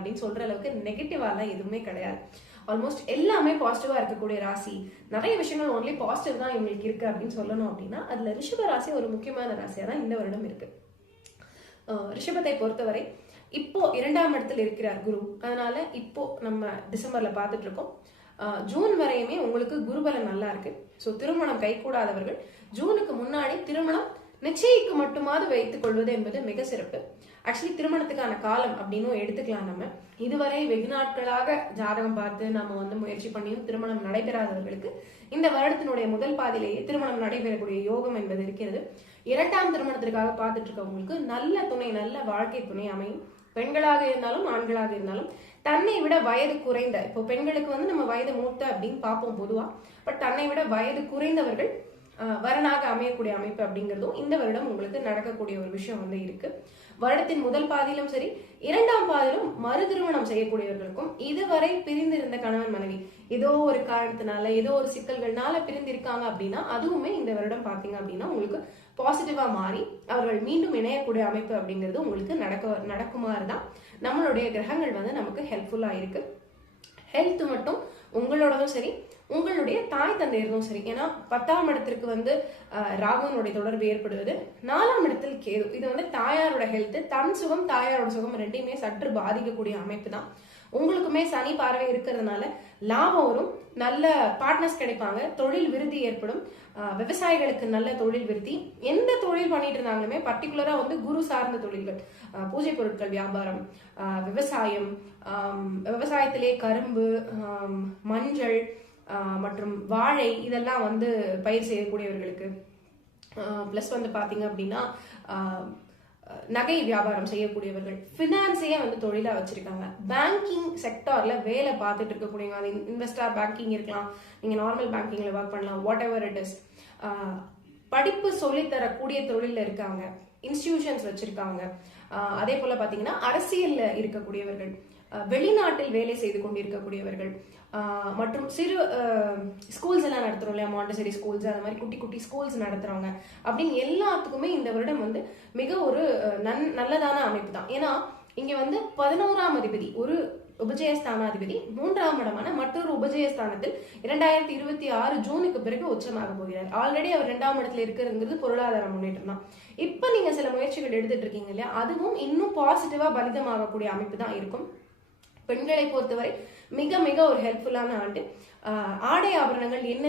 அப்படின்னு சொல்ற அளவுக்கு நெகட்டிவாலாம் எதுவுமே கிடையாது. ஆல்மோஸ்ட் எல்லாமே பாசிட்டிவா இருக்கக்கூடிய ராசி. நிறைய விஷயங்கள் ஒன்லி பாசிட்டிவ் தான் இவங்களுக்கு இருக்கு அப்படின்னு சொல்லணும் அப்படின்னா அதுல ரிஷப ராசி ஒரு முக்கியமான ராசியா தான் இந்த வருடம் இருக்கு. ரிஷபத்தை பொறுத்தவரை இப்போ 2ஆம் இடத்துல இருக்கிறார் குரு. அதனால இப்போ நம்ம டிசம்பர்ல பார்த்துட்டு இருக்கோம். ஜூன் வரையுமே உங்களுக்கு குருபலம் நல்லா இருக்கு. ஸோ திருமணம் கைகூடாதவர்கள் ஜூனுக்கு முன்னாடி திருமணம் நிச்சயிக்கு மட்டுமாவது வைத்துக் கொள்வது என்பது மிக சிறப்பு. ஆக்சுவலி திருமணத்துக்கான காலம் அப்படின்னு எடுத்துக்கலாம். நம்ம இதுவரை வெகு நாட்களாக ஜாதகம் பார்த்து நம்ம முயற்சி பண்ணியும் திருமணம் நடைபெறாதவர்களுக்கு இந்த வருடத்தினுடைய முதல் பாதியிலேயே திருமணம் நடைபெறக்கூடிய யோகம் என்பது இருக்கிறது. 2ஆம் திருமணத்திற்காக பார்த்துட்டு இருக்கவங்களுக்கு நல்ல துணை, நல்ல வாழ்க்கை துணை அமையும். பெண்களாக இருந்தாலும் ஆண்களாக இருந்தாலும் தன்னை விட வயது குறைந்த, இப்போ பெண்களுக்கு நம்ம வயது மூத்த அப்படின்னு பார்ப்போம் பொதுவா, பட் தன்னை விட வயது குறைந்தவர்கள் வரனாக அமையக்கூடிய அமைப்பு அப்படிங்கிறதும் இந்த வருடம் உங்களுக்கு நடக்கக்கூடிய ஒரு விஷயம் இருக்கு. வருடத்தின் முதல் பாதியிலும் சரி 2ஆம் பாதியிலும் மறு திருமணம் செய்யக்கூடியவர்களுக்கும் இதுவரை பிரிந்திருந்த கணவன் மனைவி ஏதோ ஒரு காரணத்தினால ஏதோ ஒரு சிக்கல்கள்னால பிரிந்திருக்காங்க அப்படின்னா அதுவுமே இந்த வருடம் பாத்தீங்க அப்படின்னா உங்களுக்கு பாசிட்டிவா மாறி அவர்கள் மீண்டும் இணையக்கூடிய அமைப்பு அப்படிங்கிறது உங்களுக்கு நடக்குமாறு தான் நம்மளுடைய கிரகங்கள் நமக்கு ஹெல்ப்ஃபுல்லா இருக்கு. ஹெல்த் மட்டும் உங்களோடதும் சரி உங்களுடைய தாய் தந்தையரும் சரி. ஏன்னா 10ஆம் இடத்திற்கு ராகுனுடைய தொடர்பு ஏற்படுவது, 4ஆம் இடத்தில் கேது. இது தாயாரோட ஹெல்த், தன் சுகம் தாயாரோட சுகம் ரெண்டையுமே சற்று பாதிக்கக்கூடிய அமைப்பு தான். உங்களுக்குமே சனி பார்வை இருக்கிறதுனால லாபம் வரும், நல்ல பார்ட்னர்ஸ் கிடைப்பாங்க, தொழில் விருத்தி ஏற்படும். விவசாயிகளுக்கு நல்ல தொழில் விருத்தி. எந்த தொழில் பண்ணிட்டு இருந்தாலுமே பர்டிகுலரா குரு சார்ந்த தொழில்கள், பூஜை பொருட்கள் வியாபாரம், விவசாயம், விவசாயத்திலே கரும்பு, மஞ்சள் மற்றும் வாழை இதெல்லாம் பயிர் செய்யக்கூடியவர்களுக்கு, பிளஸ் பாத்தீங்க அப்படின்னா நகை வியாபாரம் செய்யக்கூடியவர்கள், பினான்ஸையே தொழிலா வச்சிருக்காங்க, பேங்கிங் செக்டார்ல வேலை பார்த்துட்டு இருக்கக்கூடியவங்க, அது இன்வெஸ்டர் பேங்கிங் இருக்கலாம், நீங்க நார்மல் பேங்கிங்ல ஒர்க் பண்ணலாம், வாட் எவர் இட் இஸ். படிப்பு சொல்லித்தரக்கூடிய தொழில இருக்காங்க, இன்ஸ்டிடியூஷன்ஸ் வச்சிருக்காங்க. அதே போல பாத்தீங்கன்னா அரசியல்ல இருக்கக்கூடியவர்கள், வெளிநாட்டில் வேலை செய்து கொண்டிருக்கக்கூடியவர்கள், மற்றும் சிறு ஸ்கூல்ஸ் எல்லாம் நடத்துறோம் இல்லையா, மாண்டசரி ஸ்கூல்ஸ், அந்த மாதிரி குட்டி குட்டி ஸ்கூல்ஸ் நடத்துறவங்க அப்படின்னு எல்லாத்துக்குமே இந்த வருடம் மிக ஒரு நல்லதான அமைப்பு தான். ஏன்னா இங்க 11ஆம் அதிபதி ஒரு உபஜயஸ்தானாதிபதி 3ஆம் இடமான மற்றொரு உபஜயஸ்தானத்தில் 2026 ஜூனுக்கு பிறகு உச்சமாக போகிறார். ஆல்ரெடி அவர் 2ஆம் இடத்துல இருக்கிறது பொருளாதார முன்னேற்றம் தான். இப்ப நீங்க சில முயற்சிகள் எடுத்துட்டு இருக்கீங்க இல்லையா, அதுவும் இன்னும் பாசிட்டிவா பலிதமாகக்கூடிய அமைப்பு தான் இருக்கும். பெண்களை பொறுத்தவரை மிக மிக ஒரு ஹெல்ப்ஃபுல்லான ஆண்டு. ஆடை ஆபரணங்கள் என்ன